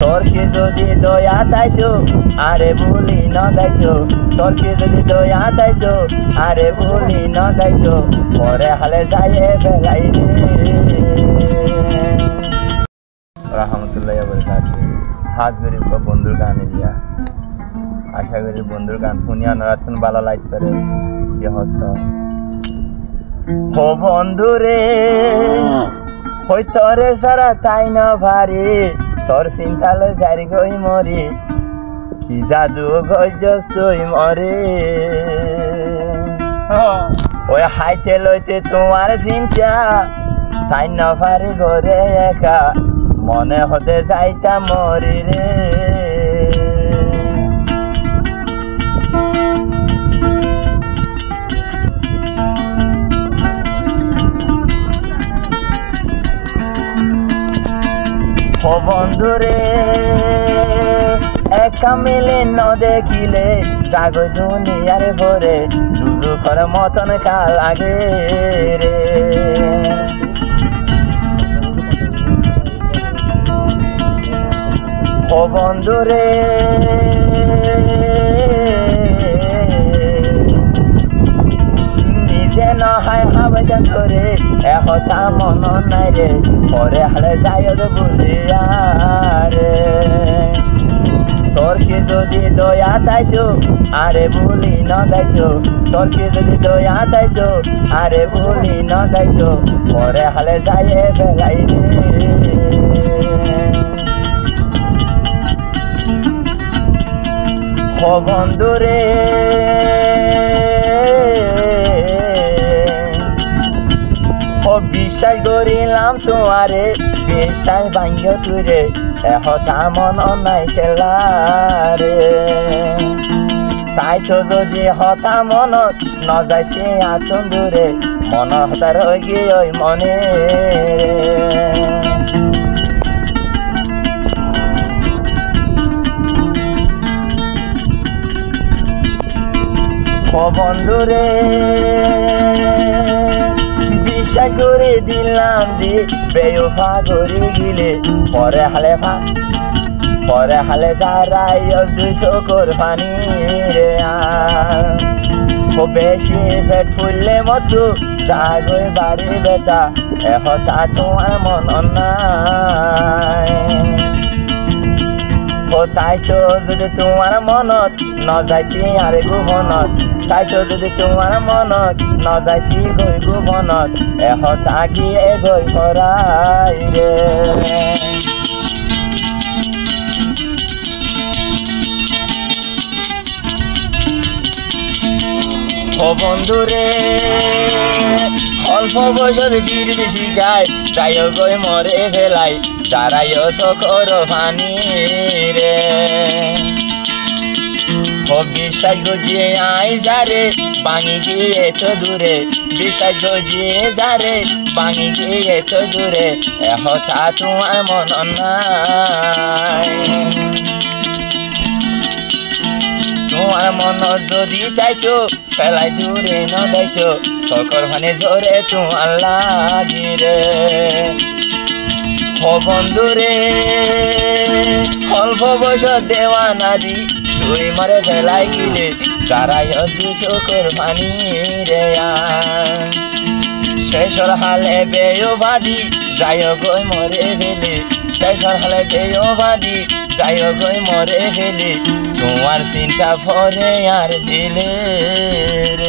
তোর কি যদি দয়া তাইতো আরে ভুলি না যাইতো, তোর কি যদি দয়া তাইতো আরে ভুলি না যাইতো, পরে হালে যাইয়ে বেলাই রে। রহমতুল্লাহ বরকাতুহু। হাত ধরে বন্ধুর গান দিয়া আশা করি বন্ধুর গান শুনিয়া নরাতন ভালো লাগতে পারে। কি হস ও বন্ধু রে, হই তরে সারা তাই না ভারি, তোর চিন্তালে যারি গই মরি, কি জাদু গজস তুই মরে। ওই হাইতে লইতে তোমার চিন্তা তাই না ভারি ঘরে একা, মনে হতে যাইতা মরি রে। ও বন্ধু রে, একা মিলে ন দেখিলে জাগো দুনিয়ার ভরে, দুঃখের মতন কা লাগে রে। ও বন্ধু রে, নিজে নহায় হাবে ধরে এহতা মন নাই রে, পরে হালে যাই বুঝিয়া রে। তোর কি যদি দয়া তাইতো আরে ভুলি না যাইতো, তোর কি যদি দয়া তাইতো আরে ভুলি না যাইতো, পরে হালে যাইয়ে বেলাই রে। ও বন্ধু রে, ও বিশ্বাস করিলাম তোমারে, বিশ্বাস ভাঙ্গ তুরে এহতা মন নাই খেলা রে। তাই তো যদি হতা মনত ন যাইতে আচন দূরে, মন হতা রয়ে গিয়ে ওই মনে রে। ও বন্ধু রে, বিশ্বাস করে দিলাম যে বেওফা করে গিলে, পরে হালে দাঁড়াই দুশো কোরবানি রে। ও বেশি পেট ফুললে মতো জাগই বাড়ি বেটা, এহতা তোমার মন নাই। ও তাই তো যদি তোমার মনত ন যাইতি আরে গুবনত, তাই তো যদি তোমার মনত ন যাইতি গই গুবনত, এহতা গিয়ে গই ভরাই রে। ও বন্ধু রে, অল্প বয়সের বীর বেশি গায়, যাইও গই মরে ফেলাই, দাঁড়াইও চকর পানি রে। ও বিশ্বাস গজিয়ে আই যারে, ভাঙি গিয়ে তো দূরে, বিশ্বাস গজিয়ে যারে, ভাঙি গিয়ে তো দূরে, এহতা তোমার মন নাই। তোমার মন যদি তাইতো ফেলাই দূরে ন যাইতো, চকর ভানে জোরে তোমার লাগি রে। ও বন্ধু রে, অল্প বয়স দেওয়ানা দি তুই মরে ফেলাই গিলে, দাঁড়াই দুশো কোরবানি রে। শেষর হালে বেয় বাদি যাই গই মরে ফেলে, শেষর হালে বেয় বাদি যাই গই মরে ফেলে, তোমার চিন্তা ভরে আর দিলে রে।